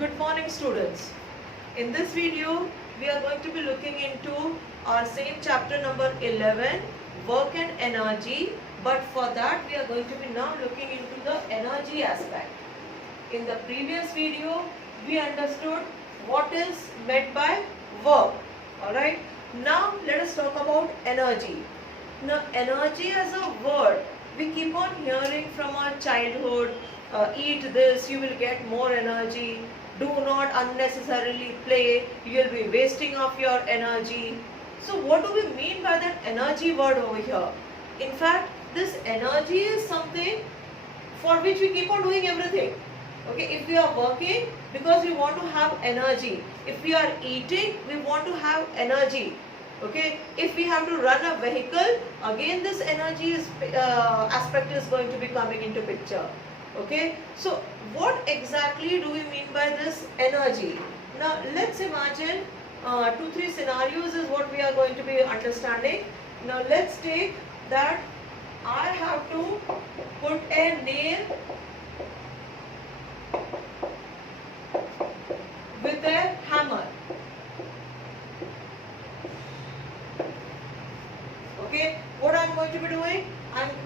Good morning, students. In this video, we are going to be looking into our same chapter number 11, work and energy. But for that, we are going to be now looking into the energy aspect. In the previous video, we understood what is meant by work. Alright. Now, let us talk about energy. Now, energy as a word, we keep on hearing from our childhood, eat this, you will get more energy. Do not unnecessarily play, you will be wasting of your energy. So what do we mean by that energy word over here? In fact, this energy is something for which we keep on doing everything. Okay, if we are working, because we want to have energy. If we are eating, we want to have energy. Okay, if we have to run a vehicle, again this energy is aspect is going to be coming into picture. Okay, so what exactly do we mean by this energy? Now let's imagine 2-3 scenarios is what we are going to be understanding. Now let's take that I have to put a nail with a hammer. Okay, what I am going to be doing?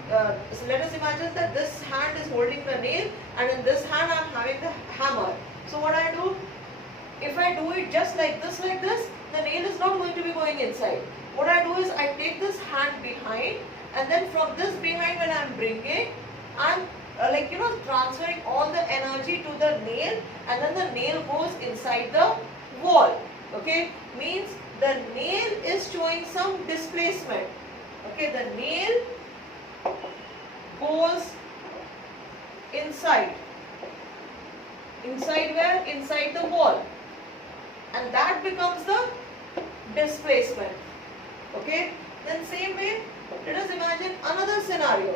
So let us imagine that this hand is holding the nail and in this hand I am having the hammer. So what I do? If I do it just like this, the nail is not going to be going inside. What I do is I take this hand behind and then from this behind when I am bringing, I am transferring all the energy to the nail and then the nail goes inside the wall. Okay, means the nail is showing some displacement. Okay, the nail goes inside. Inside where? Inside the wall. And that becomes the displacement. Okay, then same way, let us imagine another scenario.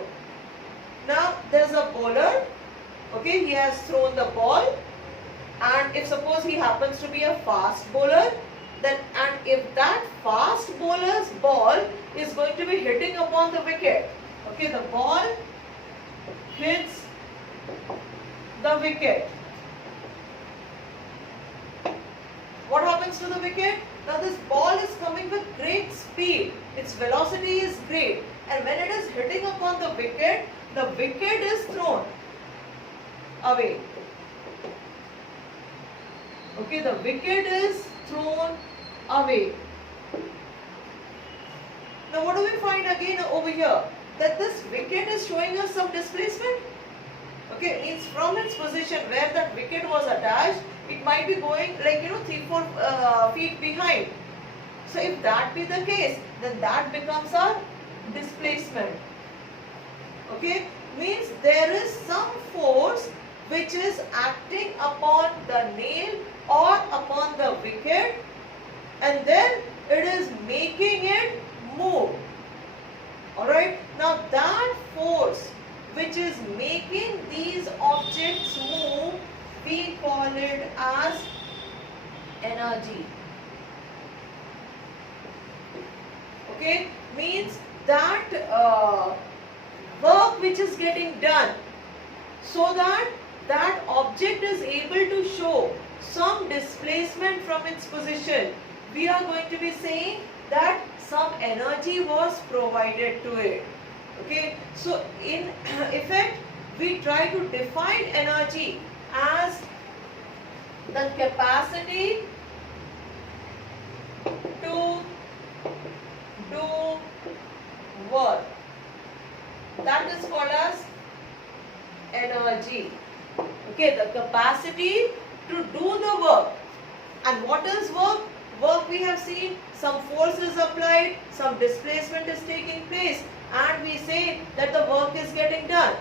Now there is a bowler. Okay, he has thrown the ball, and if suppose he happens to be a fast bowler, then and if that fast bowler's ball is going to be hitting upon the wicket, okay, the ball hits the wicket. What happens to the wicket? Now this ball is coming with great speed. Its velocity is great, and when it is hitting upon the wicket is thrown away. Okay, the wicket is thrown away. Now what do we find again over here? That this wicket is showing us some displacement. Okay, means from its position where that wicket was attached, it might be going 3-4 feet behind. So if that be the case, then that becomes our displacement. Okay, means there is some force which is acting upon the nail or upon the wicket, and then it is making it move. Alright, now that force which is making these objects move, we call it as energy. Okay, means that work which is getting done so that that object is able to show some displacement from its position, we are going to be saying that some energy was provided to it. Okay, so in effect, we try to define energy as the capacity to do work. That is called as energy. Okay, the capacity to do the work. And what is work? Work, we have seen some force is applied, some displacement is taking place, and we say that the work is getting done.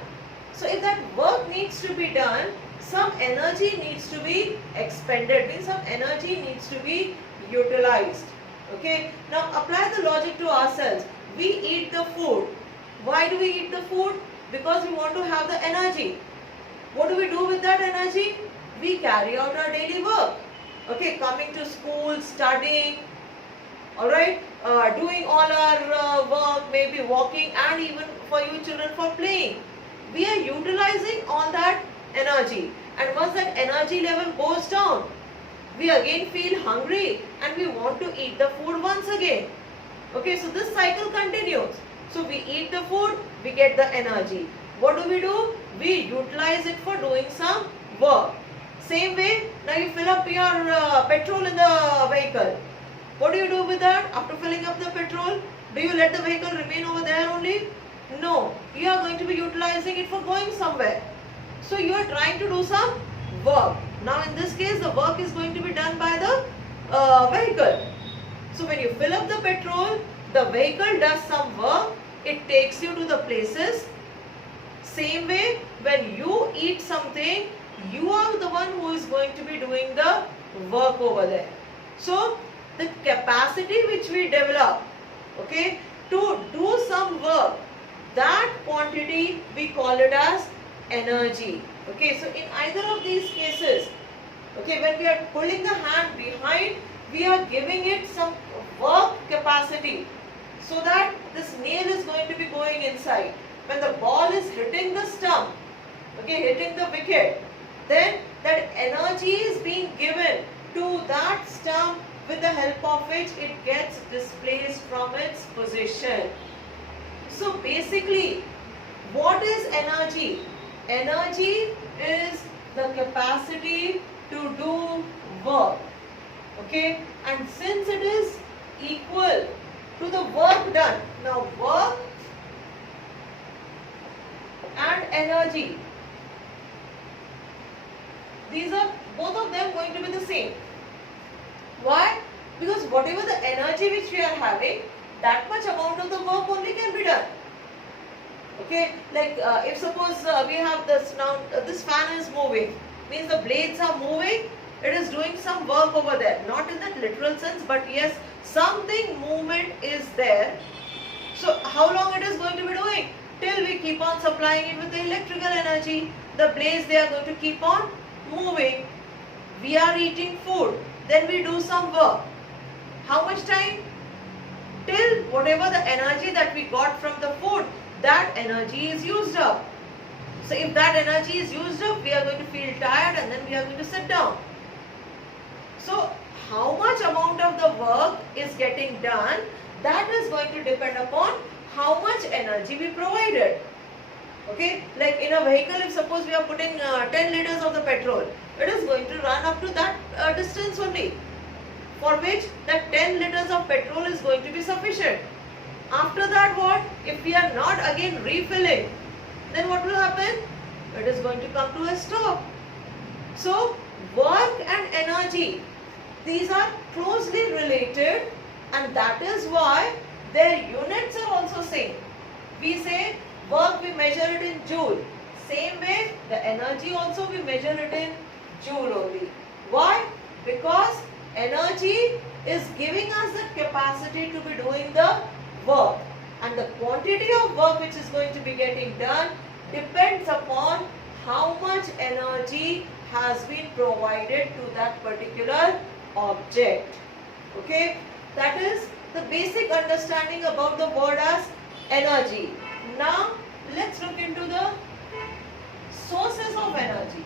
So if that work needs to be done, some energy needs to be expended, means some energy needs to be utilized. Okay, now apply the logic to ourselves. We eat the food. Why do we eat the food? Because we want to have the energy. What do we do with that energy? We carry out our daily work. Okay, coming to school, studying, alright, doing all our work, maybe walking, and even for you children for playing. We are utilizing all that energy, and once that energy level goes down, we again feel hungry and we want to eat the food once again. Okay, so this cycle continues. So we eat the food, we get the energy. What do? We utilize it for doing some work. Same way, now you fill up your petrol in the vehicle. What do you do with that? After filling up the petrol, do you let the vehicle remain over there only? No, you are going to be utilizing it for going somewhere. So you are trying to do some work. Now in this case, the work is going to be done by the vehicle. So when you fill up the petrol, the vehicle does some work. It takes you to the places. Same way, when you eat something, you are the one who is going to be doing the work over there. So the capacity which we develop, okay, to do some work, that quantity we call it as energy. Okay, so in either of these cases, okay, when we are pulling the hand behind, we are giving it some work capacity so that this nail is going to be going inside. When the ball is hitting the stump, okay, hitting the wicket, then that energy is being given to that stump, with the help of which it gets displaced from its position. So basically, what is energy? Energy is the capacity to do work. Okay, and since it is equal to the work done, now work and energy, these are both of them going to be the same. Why? Because whatever the energy which we are having, that much amount of the work only can be done. Okay, like if suppose we have this now, this fan is moving, means the blades are moving, it is doing some work over there. Not in that literal sense, but yes, something movement is there. So how long it is going to be doing? Till we keep on supplying it with the electrical energy. The blades, they are going to keep on moving. We are eating food, then we do some work. How much time? Till whatever the energy that we got from the food, that energy is used up. So if that energy is used up, we are going to feel tired and then we are going to sit down. So how much amount of the work is getting done, that is going to depend upon how much energy we provided. Okay, like in a vehicle, if suppose we are putting 10 liters of the petrol, it is going to run up to that distance only, for which that 10 liters of petrol is going to be sufficient. After that, what? If we are not again refilling, then what will happen? It is going to come to a stop. So work and energy, these are closely related, and that is why their units are also same. We say work, we measure it in joule. Same way, the energy also we measure it in joule only. Why? Because energy is giving us the capacity to be doing the work, and the quantity of work which is going to be getting done depends upon how much energy has been provided to that particular object. Okay, that is the basic understanding about the word as energy. Now let's look into the sources of energy.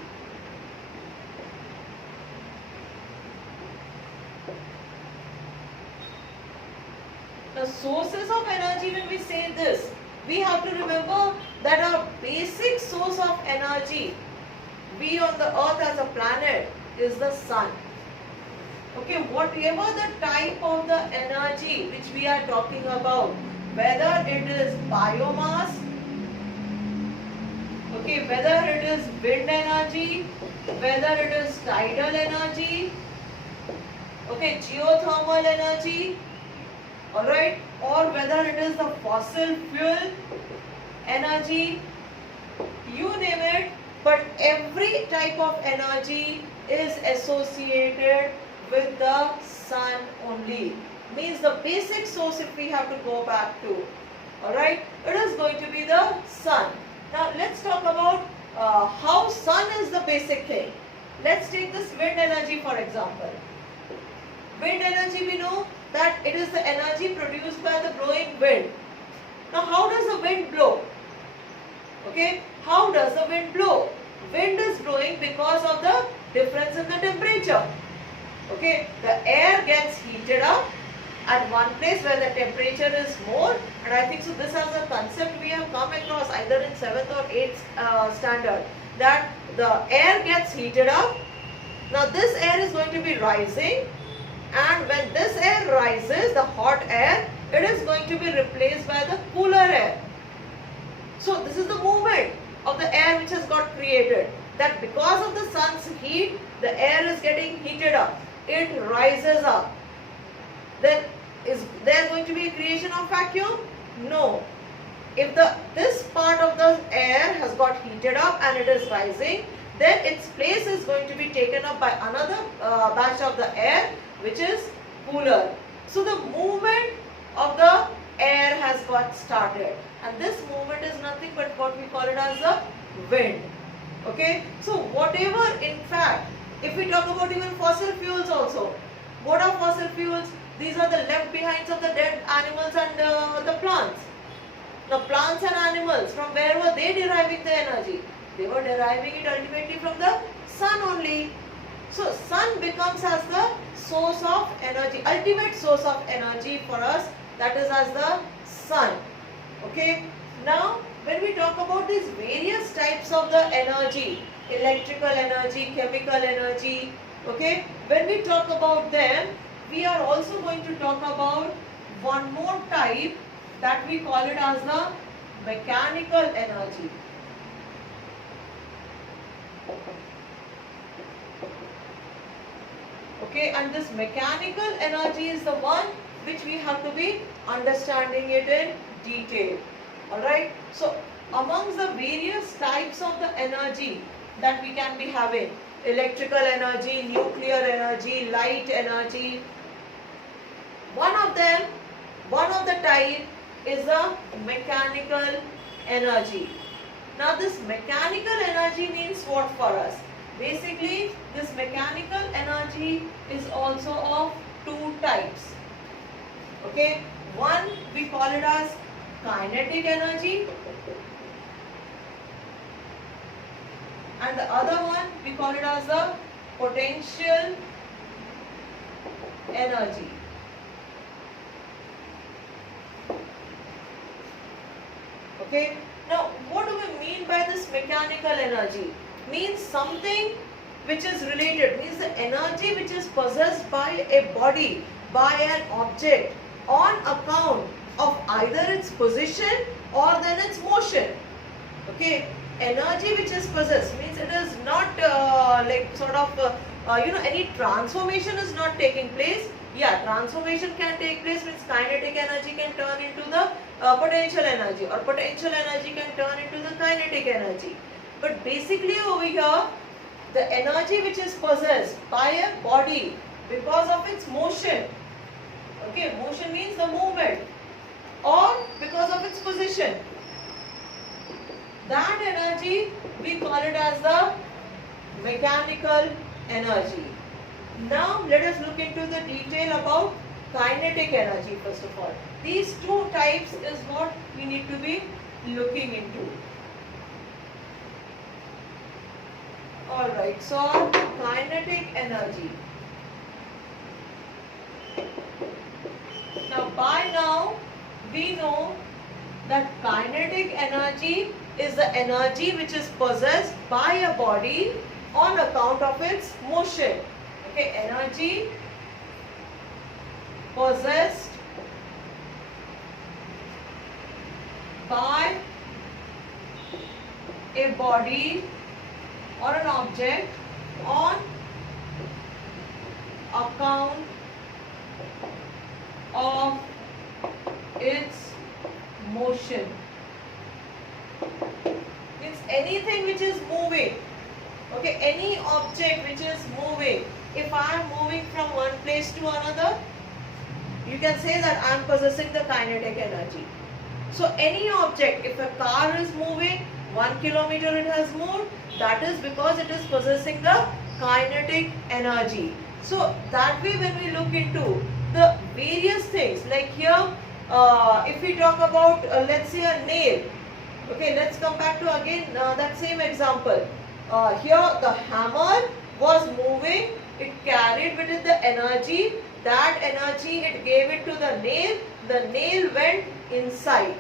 The sources of energy, when we say this, we have to remember that our basic source of energy, we on the earth as a planet, is the sun. Okay, whatever the type of the energy which we are talking about, whether it is biomass, okay, whether it is wind energy, whether it is tidal energy, okay, geothermal energy, alright, or whether it is the fossil fuel energy, you name it, but every type of energy is associated with the sun only. Means the basic source, if we have to go back to, alright, it is going to be the sun. Now let's talk about how sun is the basic thing. Let's take this wind energy for example. Wind energy, we know that it is the energy produced by the blowing wind. Now how does the wind blow? Okay, how does the wind blow? Wind is blowing because of the difference in the temperature. Okay, the air gets heated up at one place where the temperature is more, and I think so this is a concept we have come across either in 7th or 8th standard, that the air gets heated up. Now this air is going to be rising, and when this air rises, the hot air, it is going to be replaced by the cooler air. So this is the movement of the air which has got created, that because of the sun's heat, the air is getting heated up, it rises up. Then is there going to be a creation of vacuum? No. If this part of the air has got heated up and it is rising, then its place is going to be taken up by another batch of the air which is cooler. So the movement of the air has got started, and this movement is nothing but what we call it as the wind. Okay, so whatever, in fact, if we talk about even fossil fuels also, what are fossil fuels? These are the left behinds of the dead animals and the plants. Now plants and animals, from where were they deriving the energy? They were deriving it ultimately from the sun only. So sun becomes as the source of energy, ultimate source of energy for us, that is as the sun. Okay. Now when we talk about these various types of the energy, electrical energy, chemical energy, okay, when we talk about them, we are also going to talk about one more type, that we call it as the mechanical energy. Okay, and this mechanical energy is the one which we have to be understanding it in detail. Alright, so amongst the various types of the energy that we can be having, electrical energy, nuclear energy, light energy, one of the type is a mechanical energy. Now this mechanical energy means what for us? Basically, this mechanical energy is also of two types. Okay, one we call it as kinetic energy, and the other one we call it as the potential energy. Okay, now what do we mean by this mechanical energy? Means something which is related, means the energy which is possessed by a body, by an object, on account of either its position or then its motion. Okay, energy which is possessed means it is not any transformation is not taking place. Yeah, transformation can take place, means kinetic energy can turn into the potential energy, or potential energy can turn into the kinetic energy. But basically over here, the energy which is possessed by a body because of its motion, okay, motion means the movement, or because of its position, that energy we call it as the mechanical energy. Now let us look into the detail about kinetic energy first of all. These two types is what we need to be looking into. Alright, so kinetic energy. By now we know that kinetic energy is the energy which is possessed by a body on account of its motion. Okay, energy possessed by a body or an object on account of its motion. Means anything which is moving, okay, any object which is moving. If I am moving from one place to another, you can say that I am possessing the kinetic energy. So any object, if a car is moving 1 kilometer it has moved, that is because it is possessing the kinetic energy. So that way when we look into the various things, like here if we talk about let's say a nail, okay, let's come back to again that same example. here the hammer was moving, it carried with it the energy, that energy it gave it to the nail went inside.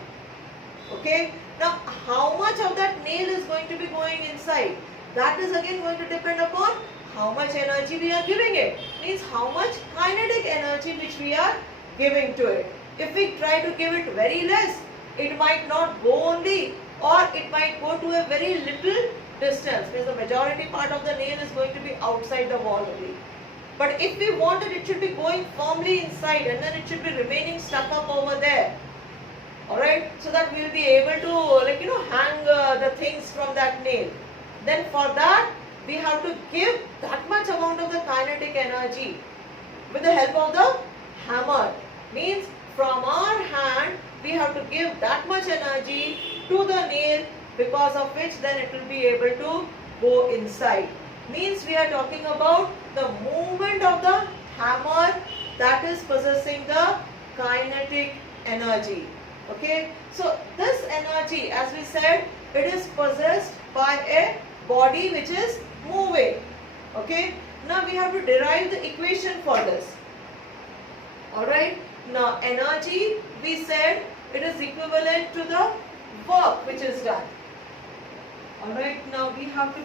Okay, now how much of that nail is going to be going inside? That is again going to depend upon how much energy we are giving it. Means how much kinetic energy which we are giving to it. If we try to give it very less, it might not go only, or it might go to a very little distance. Means the majority part of the nail is going to be outside the wall only. But if we want it, it should be going firmly inside, and then it should be remaining stuck up over there. Alright, so that we will be able to hang the things from that nail. Then for that we have to give that much amount of the kinetic energy with the help of the hammer. Means from our hand we have to give that much energy to the nail, because of which then it will be able to go inside. Means we are talking about the movement of the hammer that is possessing the kinetic energy. Okay, so this energy, as we said, it is possessed by a body which is moving. Okay, now we have to derive the equation for this. Alright, now energy, we said it is equivalent to the work which is done. Alright, now we have to